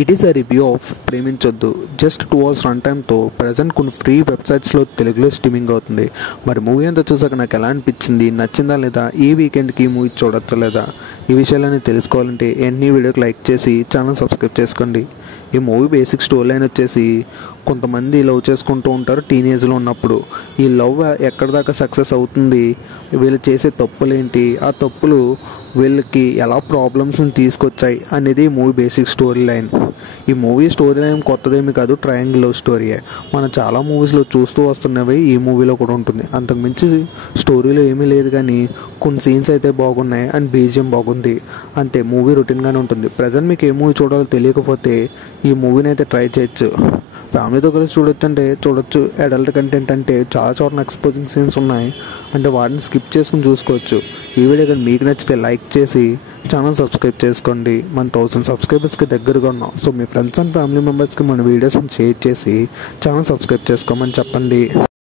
It is a review of Preminchoddu. Just 2 hours run టైమ్తో present కొన్ని free వెబ్సైట్స్లో తెలుగులో స్ట్రీమింగ్ అవుతుంది. మరి మూవీ అంతా చూసాక నాకు ఎలా అనిపించింది, నచ్చిందా లేదా, ఈ వీకెండ్కి ఈ మూవీ చూడొచ్చా లేదా, ఈ విషయాలన్నీ తెలుసుకోవాలంటే ఎన్ని వీడియోకి లైక్ చేసి ఛానల్ సబ్స్క్రైబ్ చేసుకోండి. ఈ మూవీ బేసిక్ స్టోరీ లైన్ వచ్చేసి, కొంతమంది లవ్ చేసుకుంటూ ఉంటారు టీనేజ్లో ఉన్నప్పుడు. ఈ లవ్ ఎక్కడి దాకా సక్సెస్ అవుతుంది, వీళ్ళు చేసే తప్పులేంటి, ఆ తప్పులు వీళ్ళకి ఎలా ప్రాబ్లమ్స్ని తీసుకొచ్చాయి అనేది మూవీ బేసిక్ స్టోరీ లైన్. ఈ మూవీ స్టోరీ లైన్ కొత్తదేమీ కాదు, ట్రయాంగిల్ లవ్ స్టోరీయే. మనం చాలా మూవీస్లో చూస్తూ వస్తున్నవి ఈ మూవీలో కూడా ఉంటుంది. అంతకుమించి స్టోరీలో ఏమీ లేదు, కానీ కొన్ని సీన్స్ అయితే బాగున్నాయి అండ్ బీజిఎం బాగుంది. అంతే, మూవీ రొటీన్గానే ఉంటుంది. ప్రజెంట్ మీకు ఏ మూవీ చూడాలో తెలియకపోతే ఈ మూవీని అయితే ట్రై చేయొచ్చు. ఫ్యామిలీతో కలిసి చూడొచ్చు. అడల్ట్ కంటెంట్ అంటే చాలా చోట్ల ఎక్స్పోజింగ్ సీన్స్ ఉన్నాయి, అంటే వాటిని స్కిప్ చేసుకుని చూసుకోవచ్చు. ఈ వీడియో కానీ మీకు నచ్చితే లైక్ చేసి ఛానల్ సబ్స్క్రైబ్ చేసుకోండి. మన 1000 సబ్స్క్రైబర్స్కి దగ్గరగా ఉన్నాం. So me friends and family మెంబర్స్కి మన వీడియోస్ని షేర్ చేసి ఛానల్ సబ్స్క్రైబ్ చేసుకోమని చెప్పండి.